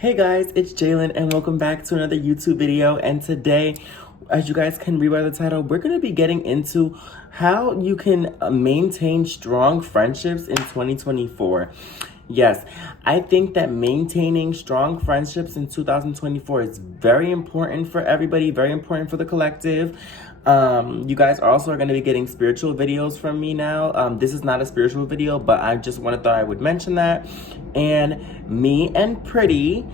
Hey guys, it's Jalen and welcome back to another YouTube video. And today, as you guys can read by the title, we're going to be getting into how you can maintain strong friendships in 2024. Yes, I think that maintaining strong friendships in 2024 is very important for everybody, very important for the collective. You guys also are going to be getting spiritual videos from me now. This is not a spiritual video, but I just thought I would mention that. And me and Pretty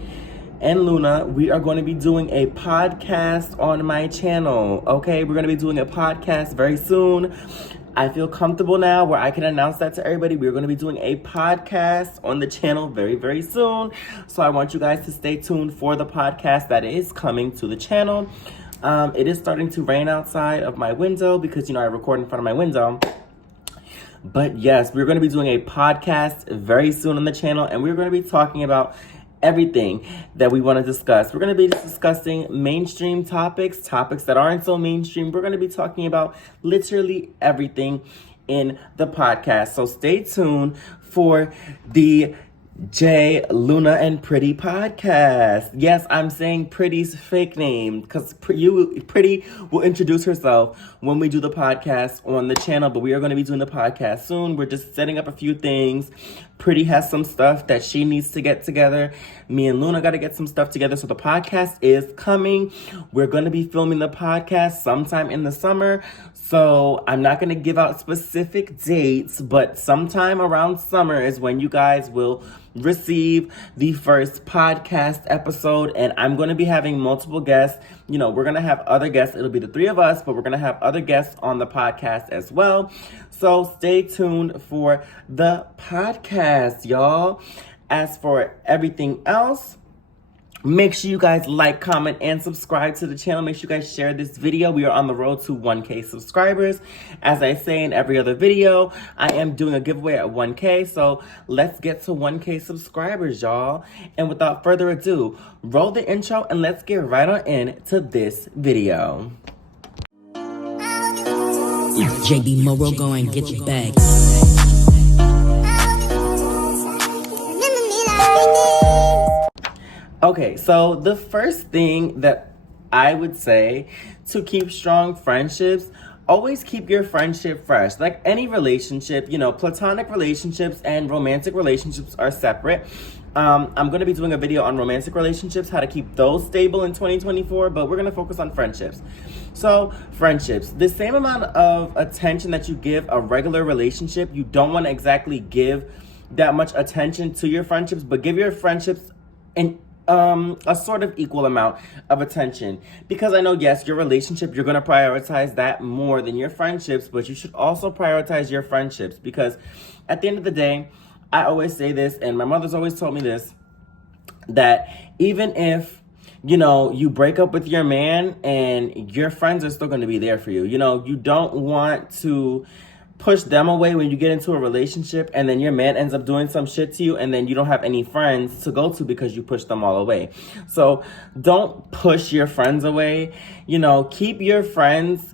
and Luna, we are going to be doing a podcast on my channel. Okay, we're going to be doing a podcast very soon. I feel comfortable now where I can announce that to everybody. We're going to be doing a podcast on the channel very, very soon. So I want you guys to stay tuned for the podcast that is coming to the channel. It is starting to rain outside of my window because, I record in front of my window. But yes, we're going to be doing a podcast very soon on the channel, and we're going to be talking about everything that we want to discuss. We're going to be discussing mainstream topics that aren't so mainstream. We're going to be talking about literally everything in the podcast. So stay tuned for the Luna and Pretty podcast. Yes, I'm saying Pretty's fake name because Pretty will introduce herself when we do the podcast on the channel, but we are going to be doing the podcast soon. We're just setting up a few things. Pretty has some stuff that she needs to get together. Me and Luna got to get some stuff together. So the podcast is coming. We're going to be filming the podcast sometime in the summer. So I'm not going to give out specific dates, but sometime around summer is when you guys will receive the first podcast episode. And I'm going to be having multiple guests. We're going to have other guests. It'll be the three of us, but we're going to have other guests on the podcast as well. So stay tuned for the podcast, y'all. As for everything else, make sure you guys like, comment, and subscribe to the channel. Make sure you guys share this video. We are on the road to 1K subscribers. As I say in every other video, I am doing a giveaway at 1K. So let's get to 1K subscribers, y'all. And without further ado, roll the intro and let's get right on into this video. JB Morrow, go and get your bag. Okay, so the first thing that I would say to keep strong friendships, always keep your friendship fresh. Like any relationship, platonic relationships and romantic relationships are separate. I'm going to be doing a video on romantic relationships, how to keep those stable in 2024, but we're going to focus on friendships. So, friendships, the same amount of attention that you give a regular relationship, you don't want to exactly give that much attention to your friendships, but give your friendships a sort of equal amount of attention. Because I know, yes, your relationship, you're going to prioritize that more than your friendships, but you should also prioritize your friendships because at the end of the day, I always say this, and my mother's always told me this, that even if, you break up with your man and your friends are still going to be there for you. You don't want to push them away when you get into a relationship and then your man ends up doing some shit to you and then you don't have any friends to go to because you pushed them all away. So don't push your friends away. Keep your friends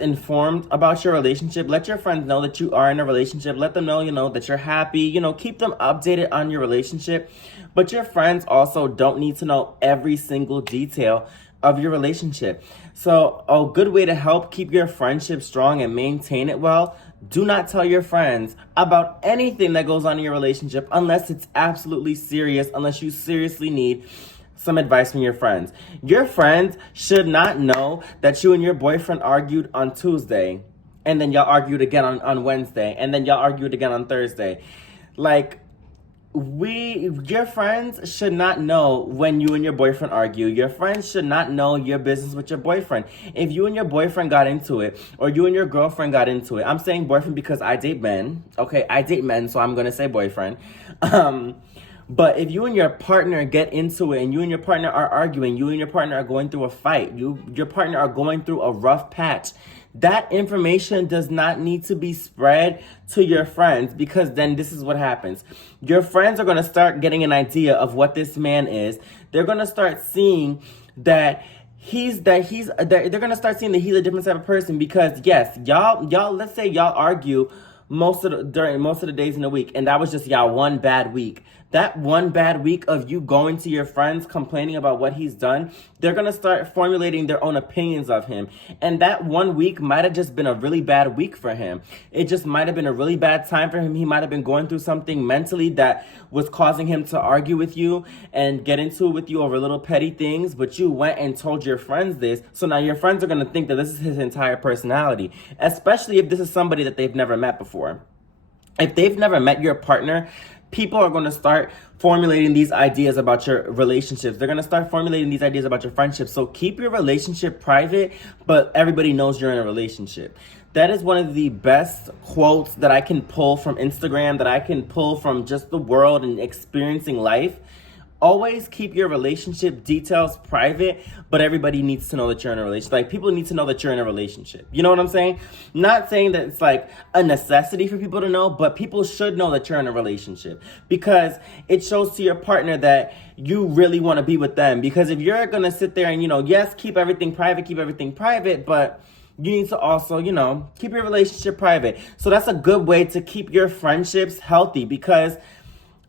informed about your relationship. Let your friends know that you are in a relationship. Let them know, that you're happy. Keep them updated on your relationship. But your friends also don't need to know every single detail of your relationship. So a good way to help keep your friendship strong and maintain it well, do not tell your friends about anything that goes on in your relationship unless it's absolutely serious, unless you seriously need some advice from your friends. Your friends should not know that you and your boyfriend argued on Tuesday, and then y'all argued again on Wednesday, and then y'all argued again on Thursday. Your friends should not know when you and your boyfriend argue. Your friends should not know your business with your boyfriend. If you and your boyfriend got into it, or you and your girlfriend got into it, I'm saying boyfriend because I date men. Okay, I date men, so I'm going to say boyfriend. But if you and your partner get into it and you and your partner are arguing, you and your partner are going through a fight, your partner are going through a rough patch, that information does not need to be spread to your friends because then this is what happens. Your friends are going to start getting an idea of what this man is. They're going to start seeing that they're going to start seeing that he's a different type of person because yes, y'all, let's say y'all argue most of the days in the week and that was just y'all one bad week. that one bad week of you going to your friends complaining about what he's done, they're going to start formulating their own opinions of him. And that one week might have just been a really bad week for him. It just might have been a really bad time for him. He might have been going through something mentally that was causing him to argue with you and get into it with you over little petty things, but you went and told your friends this. So now your friends are going to think that this is his entire personality, especially if this is somebody that they've never met before. If they've never met your partner, people are going to start formulating these ideas about your relationships. They're going to start formulating these ideas about your friendships. So keep your relationship private, but everybody knows you're in a relationship. That is one of the best quotes that I can pull from Instagram, that I can pull from just the world and experiencing life. Always keep your relationship details private, but everybody needs to know that you're in a relationship. Like, people need to know that you're in a relationship. You know what I'm saying? Not saying that it's like a necessity for people to know, but people should know that you're in a relationship, because it shows to your partner that you really want to be with them. Because if you're going to sit there and, yes, keep everything private, but you need to also, keep your relationship private. So that's a good way to keep your friendships healthy, because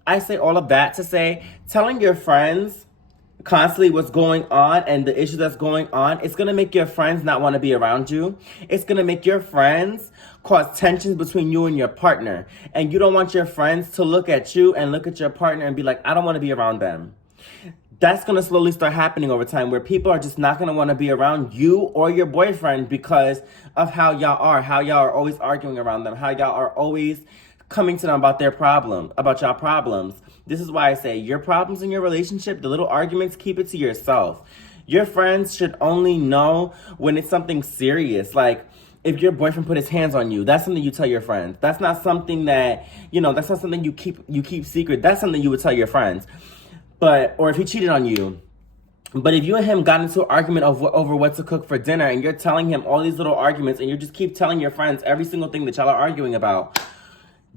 I say all of that to say, telling your friends constantly what's going on and the issue that's going on, it's going to make your friends not want to be around you. It's going to make your friends cause tensions between you and your partner. And you don't want your friends to look at you and look at your partner and be like, I don't want to be around them. That's going to slowly start happening over time, where people are just not going to want to be around you or your boyfriend because of how y'all are always arguing around them, how y'all are always coming to them about y'all problems. This is why I say your problems in your relationship, the little arguments, keep it to yourself. Your friends should only know when it's something serious. Like, if your boyfriend put his hands on you, that's something you tell your friends. That's not something that, that's not something you keep secret. That's something you would tell your friends. Or if he cheated on you. But if you and him got into an argument over what to cook for dinner, and you're telling him all these little arguments, and you just keep telling your friends every single thing that y'all are arguing about,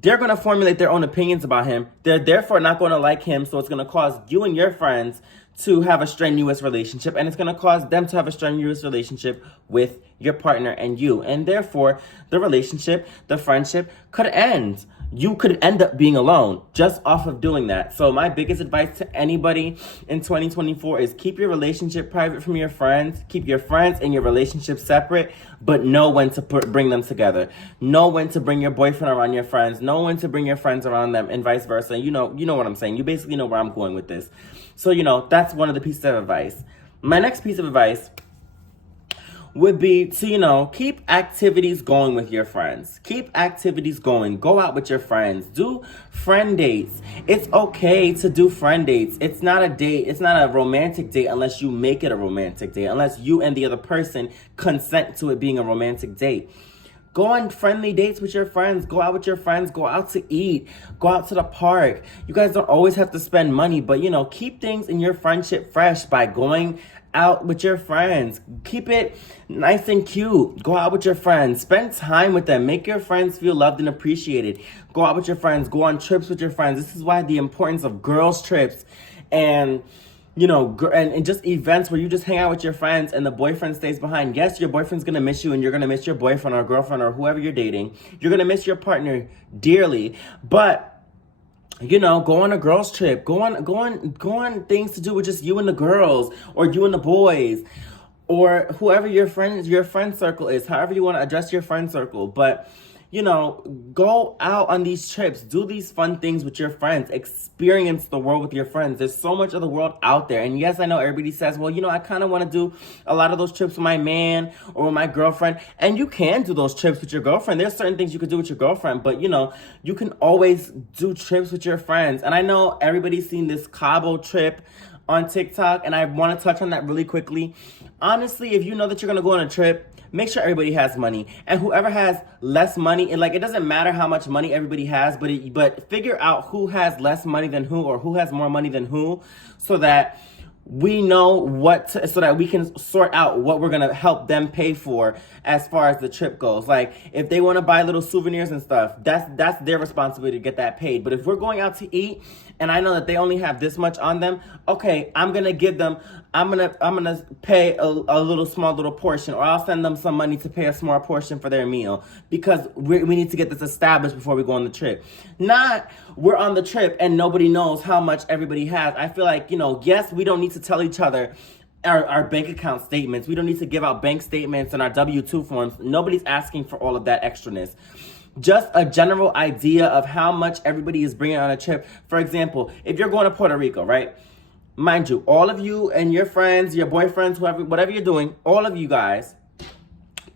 they're going to formulate their own opinions about him. They're therefore not going to like him. So it's going to cause you and your friends to have a strenuous relationship. And it's going to cause them to have a strenuous relationship with your partner and you. And therefore, the relationship, the friendship could end. You could end up being alone just off of doing that. So my biggest advice to anybody in 2024 is keep your relationship private from your friends. Keep your friends and your relationship separate, but know when to bring them together. Know when to bring your boyfriend around your friends. Know when to bring your friends around them, and vice versa. You know what I'm saying. You basically know where I'm going with this. So, that's one of the pieces of advice. My next piece of advice would be to, keep activities going with your friends. Keep activities going. Go out with your friends. Do friend dates. It's okay to do friend dates. It's not a date. It's not a romantic date unless you make it a romantic date. Unless you and the other person consent to it being a romantic date. Go on friendly dates with your friends. Go out with your friends. Go out to eat. Go out to the park. You guys don't always have to spend money, but, keep things in your friendship fresh by going out with your friends. Keep it nice and cute. Go out with your friends. Spend time with them. Make your friends feel loved and appreciated. Go out with your friends. Go on trips with your friends. This is why the importance of girls' trips and and just events where you just hang out with your friends and the boyfriend stays behind. Yes, your boyfriend's going to miss you, and you're going to miss your boyfriend or girlfriend or whoever you're dating. You're going to miss your partner dearly, but go on a girls trip. Go on things to do with just you and the girls, or you and the boys, or whoever your friend circle is, however you want to address your friend circle. But go out on these trips, do these fun things with your friends, experience the world with your friends. There's so much of the world out there. And yes, I know everybody says, well, I kind of want to do a lot of those trips with my man or with my girlfriend. And you can do those trips with your girlfriend. There's certain things you could do with your girlfriend, but you can always do trips with your friends. And I know everybody's seen this Cabo trip on TikTok, and I want to touch on that really quickly. Honestly, if you know that you're going to go on a trip, make sure everybody has money. And whoever has less money, and it doesn't matter how much money everybody has, but figure out who has less money than who, or who has more money than who, so that we know so that we can sort out what we're going to help them pay for as far as the trip goes. Like, if they want to buy little souvenirs and stuff, that's their responsibility to get that paid. But if we're going out to eat and I know that they only have this much on them, okay, I'm gonna pay a little small little portion, or I'll send them some money to pay a small portion for their meal, because we need to get this established before we go on the trip. Not we're on the trip and nobody knows how much everybody has. I feel like, yes, we don't need to tell each other our bank account statements. We don't need to give out bank statements and our W-2 forms. Nobody's asking for all of that extraness. Just a general idea of how much everybody is bringing on a trip. For example, if you're going to Puerto Rico, right? Mind you, all of you and your friends, your boyfriends, whoever, whatever you're doing, all of you guys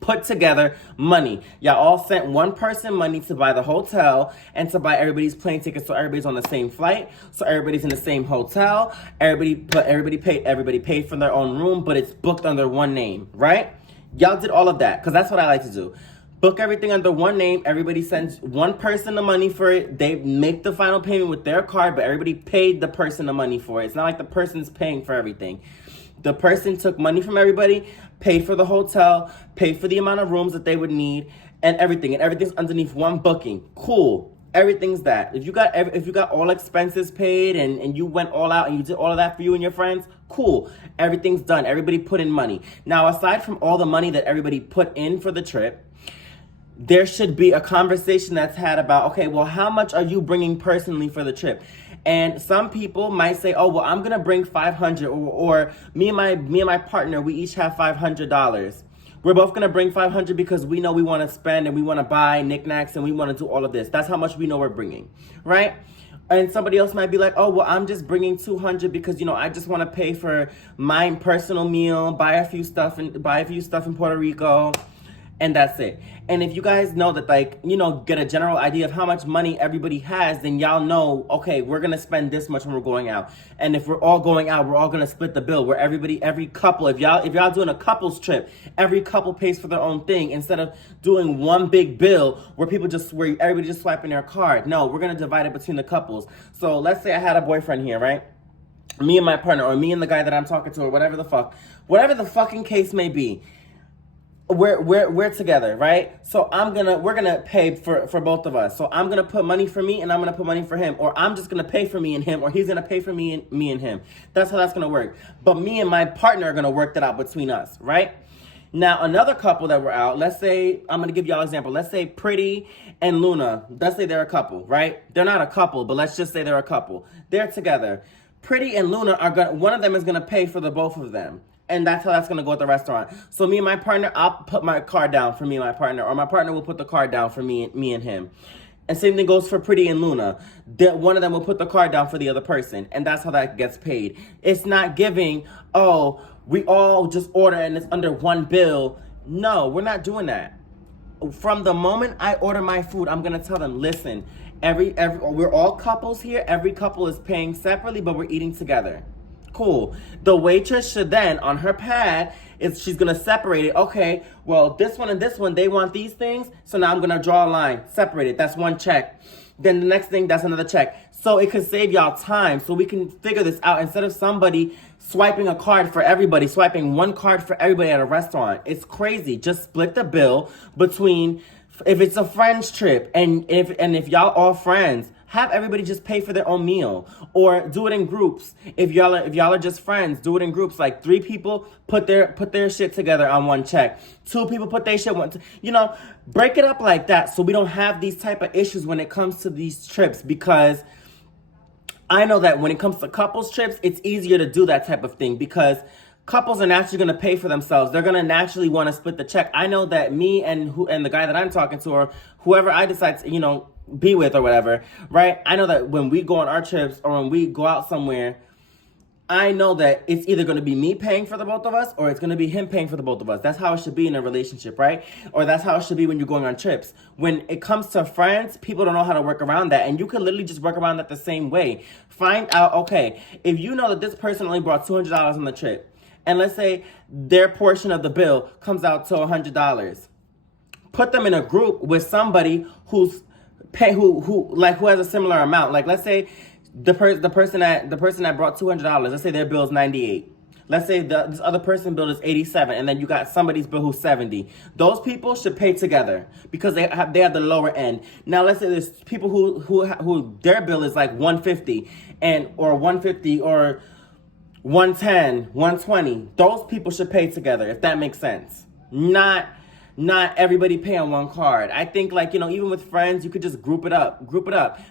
put together money. Y'all all sent one person money to buy the hotel and to buy everybody's plane tickets, so everybody's on the same flight, so everybody's in the same hotel. Everybody paid for their own room, but it's booked under one name, right? Y'all did all of that, because that's what I like to do. Book everything under one name. Everybody sends one person the money for it. They make the final payment with their card, but everybody paid the person the money for it. It's not like the person's paying for everything. The person took money from everybody, paid for the hotel, paid for the amount of rooms that they would need, and everything. And everything's underneath one booking. Cool. Everything's that. If you got all expenses paid and you went all out and you did all of that for you and your friends, cool. Everything's done. Everybody put in money. Now, aside from all the money that everybody put in for the trip, there should be a conversation that's had about, okay, well, how much are you bringing personally for the trip? And some people might say, oh, well, I'm gonna bring $500, or me and my partner, we each have $500. We're both gonna bring $500 because we know we want to spend and we want to buy knickknacks and we want to do all of this. That's how much we know we're bringing, right? And somebody else might be like, oh, well, I'm just bringing $200 because, I just want to pay for my personal meal, buy a few stuff in Puerto Rico. And that's it. And if you guys know that, get a general idea of how much money everybody has, then y'all know, okay, we're going to spend this much when we're going out. And if we're all going out, we're all going to split the bill, where every couple, if y'all doing a couples trip, every couple pays for their own thing, instead of doing one big bill where everybody just swiping their card. No, we're going to divide it between the couples. So let's say I had a boyfriend here, right? Me and my partner, or me and the guy that I'm talking to, or whatever the fucking case may be. We're together, right? So we're gonna pay for both of us. So I'm gonna put money for me and I'm gonna put money for him, or I'm just gonna pay for me and him, or he's gonna pay for me and him. That's how that's gonna work. But me and my partner are gonna work that out between us, right? Now, another couple that were out, let's say, I'm gonna give y'all an example. Let's say Pretty and Luna, let's say they're a couple, right? They're not a couple, but let's just say they're a couple. They're together. Pretty and Luna one of them is gonna pay for the both of them. And that's how that's going to go at the restaurant. So me and my partner, I'll put my card down for me and my partner, or my partner will put the card down for me and him. And same thing goes for Pretty and Luna. One of them will put the card down for the other person, and that's how that gets paid. It's not giving, oh, we all just order and it's under one bill. No, we're not doing that. From the moment I order my food, I'm going to tell them, listen, we're all couples here. Every couple is paying separately, but we're eating together. Cool. The waitress should then, on her pad, she's going to separate it. Okay, well, this one and this one, they want these things. So now I'm going to draw a line. Separate it. That's one check. Then the next thing, that's another check. So it could save y'all time. So we can figure this out instead of somebody swiping a card for everybody, swiping one card for everybody at a restaurant. It's crazy. Just split the bill between, if it's a friends trip and if y'all all friends, have everybody just pay for their own meal, or do it in groups. If y'all are just friends, do it in groups. Like 3 people put their shit together on one check. 2 people put their shit break it up like that, so we don't have these type of issues when it comes to these trips. Because I know that when it comes to couples trips, it's easier to do that type of thing because couples are naturally going to pay for themselves. They're going to naturally want to split the check. I know that me and the guy that I'm talking to, or whoever I decide to, be with or whatever, right? I know that when we go on our trips or when we go out somewhere, I know that it's either going to be me paying for the both of us or it's going to be him paying for the both of us. That's how it should be in a relationship, right? Or that's how it should be when you're going on trips. When it comes to friends, people don't know how to work around that. And you can literally just work around that the same way. Find out, okay, if you know that this person only brought $200 on the trip, and let's say their portion of the bill comes out to $100, put them in a group with somebody who has a similar amount. Like, let's say the person that brought $200, let's say their bill is $98. Let's say this other person bill is 87, and then you got somebody's bill who's 70. Those people should pay together because they have the lower end. Now let's say there's people who their bill is like 150 or 150 or 110, 120. Those people should pay together, if that makes sense. Not everybody pay on one card. I think, like, even with friends, you could just group it up.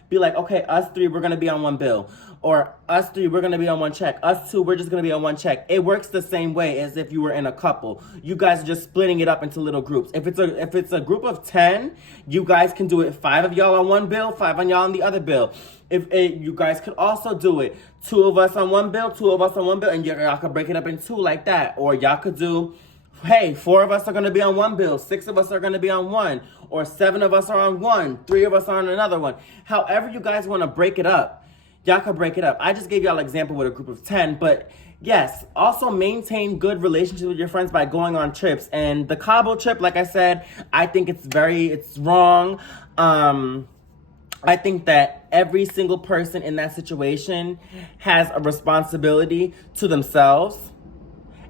Be like, okay, us three, we're gonna be on one bill. Or us three, we're gonna be on one check. Us two, we're just gonna be on one check. It works the same way as if you were in a couple. You guys are just splitting it up into little groups. If it's a group of 10, you guys can do it 5 of y'all on one bill, 5 on y'all on the other bill. You guys could also do it 2 of us on one bill, 2 of us on one bill, and y'all could break it up in 2 like that. Or y'all could do, hey, 4 of us are going to be on one bill, 6 of us are going to be on one, or 7 of us are on one, 3 of us are on another one. However you guys want to break it up, y'all can break it up. I just gave y'all an example with a group of 10, but yes, also maintain good relationships with your friends by going on trips. And the Cabo trip, like I said, I think it's wrong. I think that every single person in that situation has a responsibility to themselves.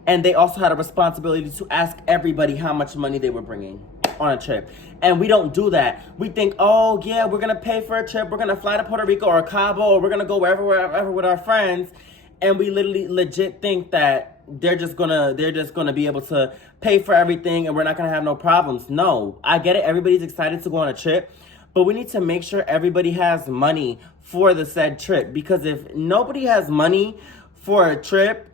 And they also had a responsibility to ask everybody how much money they were bringing on a trip. And we don't do that. We think, oh yeah, we're gonna pay for a trip. We're gonna fly to Puerto Rico or Cabo, or we're gonna go wherever with our friends. And we literally legit think that they're just gonna be able to pay for everything and we're not gonna have no problems. No, I get it. Everybody's excited to go on a trip, but we need to make sure everybody has money for the said trip. Because if nobody has money for a trip,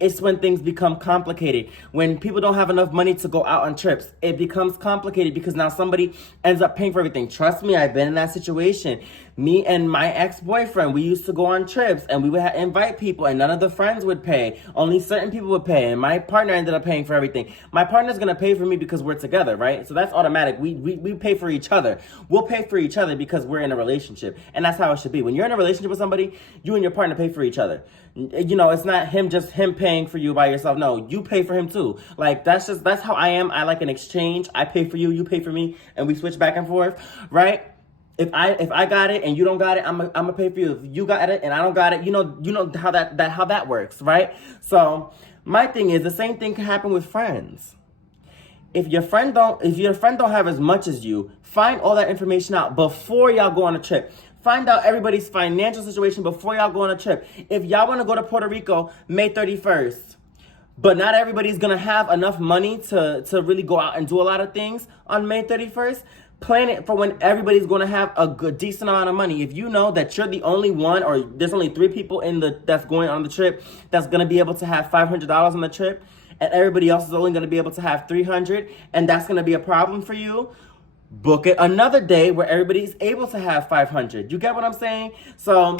it's when things become complicated. When people don't have enough money to go out on trips, it becomes complicated because now somebody ends up paying for everything. Trust me, I've been in that situation. Me and my ex-boyfriend, we used to go on trips and we would invite people and none of the friends would pay. Only certain people would pay, and my partner ended up paying for everything. My partner's gonna pay for me because we're together, right? So that's automatic. We pay for each other. We'll pay for each other because we're in a relationship. And that's how it should be. When you're in a relationship with somebody, you and your partner pay for each other. It's not him paying for you by yourself. No, you pay for him too. Like, that's how I am. I like an exchange. I pay for you, you pay for me, and we switch back and forth, right? If I got it and you don't got it, I'm gonna pay for you. If you got it and I don't got it, you know how that works, right? So my thing is, the same thing can happen with friends. If your friend don't have as much as you, find all that information out before y'all go on a trip. Find out everybody's financial situation before y'all go on a trip. If y'all want to go to Puerto Rico May 31st, but not everybody's going to have enough money to really go out and do a lot of things on May 31st, plan it for when everybody's going to have a good, decent amount of money. If you know that you're the only one, or there's only 3 people that's going on the trip that's going to be able to have $500 on the trip, and everybody else is only going to be able to have $300, and that's going to be a problem for you, book it another day where everybody's able to have $500. You get what I'm saying? So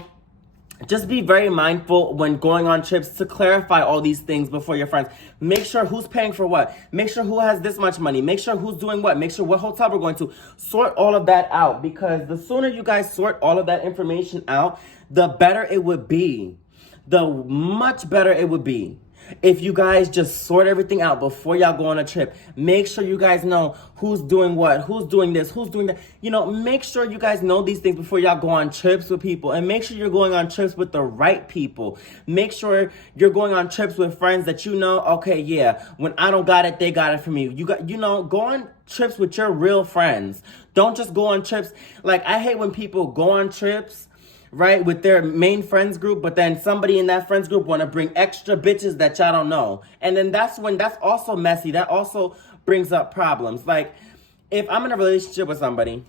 just be very mindful when going on trips to clarify all these things before your friends. Make sure who's paying for what. Make sure who has this much money. Make sure who's doing what. Make sure what hotel we're going to. Sort all of that out, because the sooner you guys sort all of that information out, the better it would be. The much better it would be. If you guys just sort everything out before y'all go on a trip. Make sure you guys know who's doing what, who's doing this, who's doing that. Make sure you guys know these things before y'all go on trips with people. And make sure you're going on trips with the right people. Make sure you're going on trips with friends that okay, yeah, when I don't got it, they got it from me. Go on trips with your real friends. Don't just go on trips. Like, I hate when people go on trips, right, with their main friends group, but then somebody in that friends group want to bring extra bitches that y'all don't know. And then that's also messy. That also brings up problems. Like, if I'm in a relationship with somebody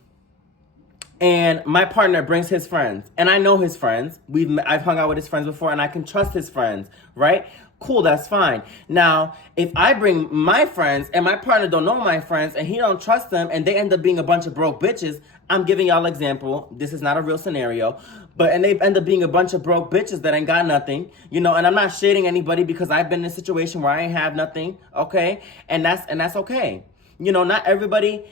and my partner brings his friends, and I know his friends, I've hung out with his friends before, and I can trust his friends, right? Cool, that's fine. Now, if I bring my friends and my partner don't know my friends and he don't trust them and they end up being a bunch of broke bitches, I'm giving y'all an example. This is not a real scenario, and they end up being a bunch of broke bitches that ain't got nothing, and I'm not shading anybody because I've been in a situation where I ain't have nothing, okay? And that's okay. Not everybody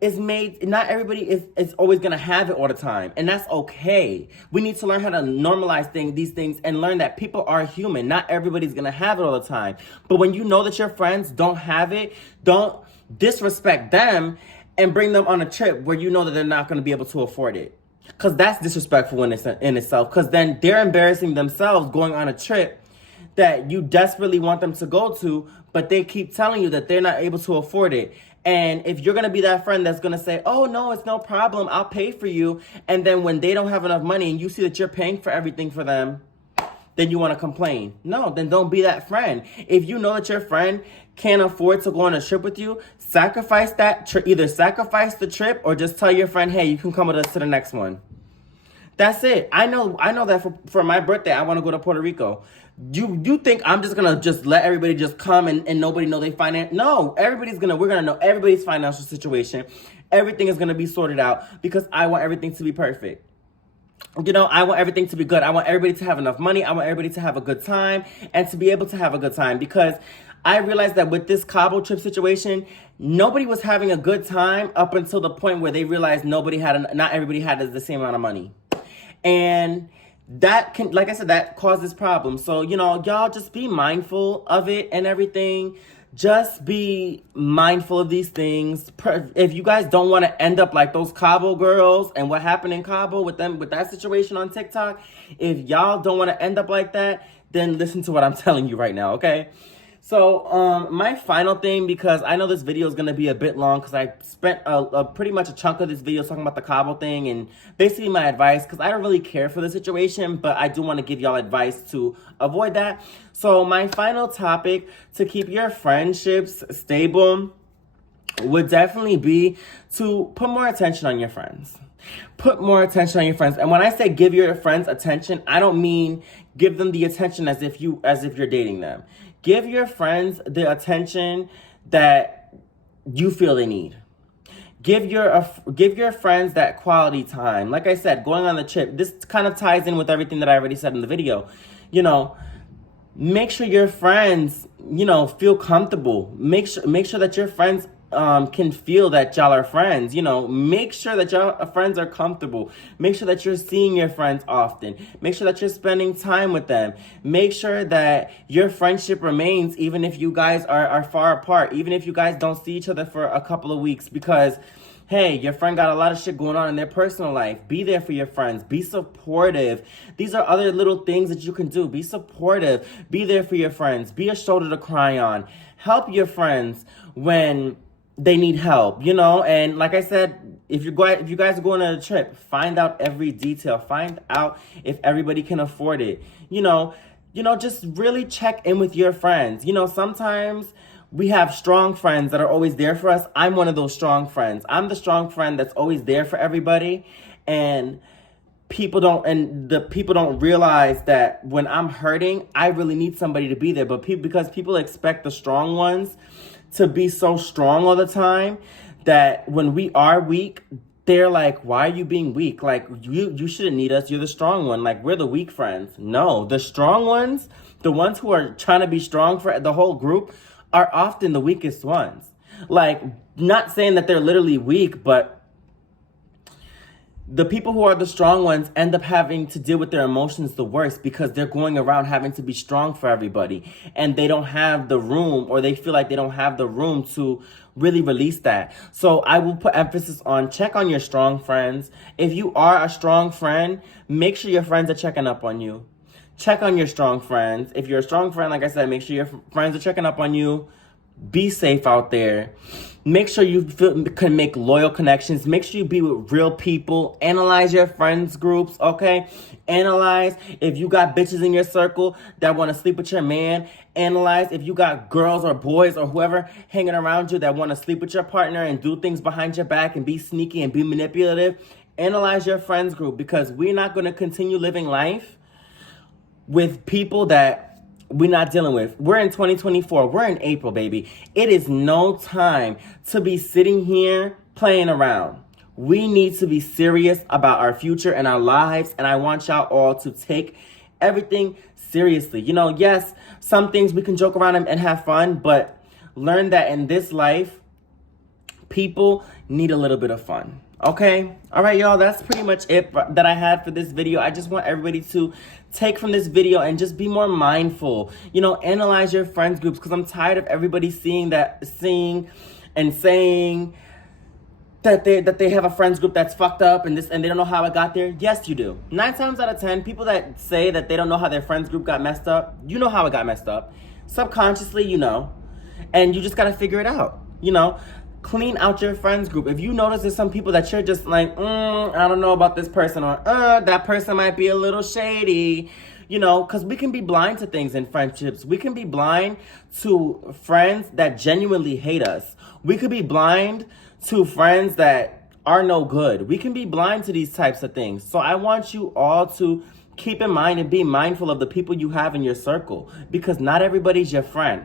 is always gonna have it all the time, and that's okay. We need to learn how to normalize these things and learn that people are human. Not everybody's gonna have it all the time. But when you know that your friends don't have it, don't disrespect them and bring them on a trip where you know that they're not gonna be able to afford it. Because that's disrespectful in itself. Because then they're embarrassing themselves going on a trip that you desperately want them to go to, but they keep telling you that they're not able to afford it. And if you're going to be that friend that's going to say, oh, no, it's no problem, I'll pay for you. And then when they don't have enough money and you see that you're paying for everything for them, then you want to complain. No, then don't be that friend. If you know that your friend can't afford to go on a trip with you, sacrifice that trip. Either sacrifice the trip or just tell your friend, hey, you can come with us to the next one. That's it. I know that for my birthday, I want to go to Puerto Rico. You think I'm just gonna just let everybody just come and nobody know they finance? No, we're gonna know everybody's financial situation. Everything is gonna be sorted out because I want everything to be perfect. You know, I want everything to be good. I want everybody to have enough money. I want everybody to have a good time and to be able to have a good time, because I realized that with this Cabo trip situation, nobody was having a good time up until the point where they realized not everybody had the same amount of money. And that can, like I said, that causes problems. So, you know, y'all just be mindful of it and everything. Just be mindful of these things. If you guys don't want to end up like those Cabo girls and what happened in Cabo with that situation on TikTok, if y'all don't want to end up like that, then listen to what I'm telling you right now, okay? So, my final thing, because I know this video is going to be a bit long, because I spent pretty much a chunk of this video talking about the Cabo thing and basically my advice, because I don't really care for the situation, but I do want to give y'all advice to avoid that. So, my final topic to keep your friendships stable would definitely be to put more attention on your friends. Put more attention on your friends. And when I say give your friends attention, I don't mean give them the attention as if you're dating them. Give your friends the attention that you feel they need. Give your friends that quality time. Like I said, going on the trip, this kind of ties in with everything that I already said in the video. You know, make sure your friends, you know, feel comfortable. Make sure that your friends can feel that y'all are friends. You know, make sure that y'all friends are comfortable. Make sure that you're seeing your friends often. Make sure that you're spending time with them. Make sure that your friendship remains even if you guys are far apart, even if you guys don't see each other for a couple of weeks, because hey, your friend got a lot of shit going on in their personal life. Be there for your friends. Be supportive. These are other little things that you can do. Be supportive. Be there for your friends. Be a shoulder to cry on. Help your friends when they need help, you know? And like I said, if you guys are going on a trip, find out every detail. Find out if everybody can afford it. You know, just really check in with your friends. You know, sometimes we have strong friends that are always there for us. I'm one of those strong friends. I'm the strong friend that's always there for everybody. And the people don't realize that when I'm hurting, I really need somebody to be there. But because people expect the strong ones to be so strong all the time, that when we are weak, they're like, why are you being weak? Like, you shouldn't need us. You're the strong one. Like, we're the weak friends. No, the strong ones, the ones who are trying to be strong for the whole group, are often the weakest ones. Like, not saying that they're literally weak, but the people who are the strong ones end up having to deal with their emotions the worst, because they're going around having to be strong for everybody, and they don't have the room, or they feel like they don't have the room to really release that. So I will put emphasis on check on your strong friends. If you are a strong friend, make sure your friends are checking up on you. Check on your strong friends. If you're a strong friend, like I said, make sure your friends are checking up on you. Be safe out there. Make sure you can make loyal connections. Make sure you be with real people. Analyze your friends groups, okay? Analyze if you got bitches in your circle that want to sleep with your man. Analyze if you got girls or boys or whoever hanging around you that want to sleep with your partner and do things behind your back and be sneaky and be manipulative. Analyze your friends group, because we're not going to continue living life with people that we're not dealing with. We're in 2024. We're in April, baby. It is no time to be sitting here playing around. We need to be serious about our future and our lives, and I want y'all all to take everything seriously. You know, yes, some things we can joke around and have fun, but learn that in this life, people need a little bit of fun. Okay? All right, y'all, that's pretty much it that I had for this video. I just want everybody to take from this video and just be more mindful. You know, analyze your friends groups, because I'm tired of everybody seeing and saying that they have a friends group that's fucked up and they don't know how it got there? Yes, you do. 9 times out of 10, people that say that they don't know how their friends group got messed up, you know how it got messed up. Subconsciously, you know. And you just gotta figure it out. You know, clean out your friends group. If you notice there's some people that you're just like, I don't know about this person, or that person might be a little shady. You know, because we can be blind to things in friendships. We can be blind to friends that genuinely hate us. We could be blind to friends that are no good. We can be blind to these types of things. So I want you all to keep in mind and be mindful of the people you have in your circle, because not everybody's your friend.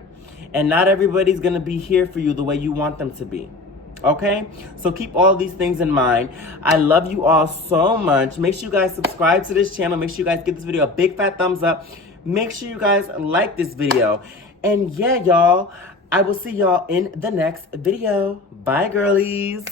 And not everybody's going to be here for you the way you want them to be. Okay? So keep all these things in mind. I love you all so much. Make sure you guys subscribe to this channel. Make sure you guys give this video a big fat thumbs up. Make sure you guys like this video. And yeah, y'all, I will see y'all in the next video. Bye, girlies.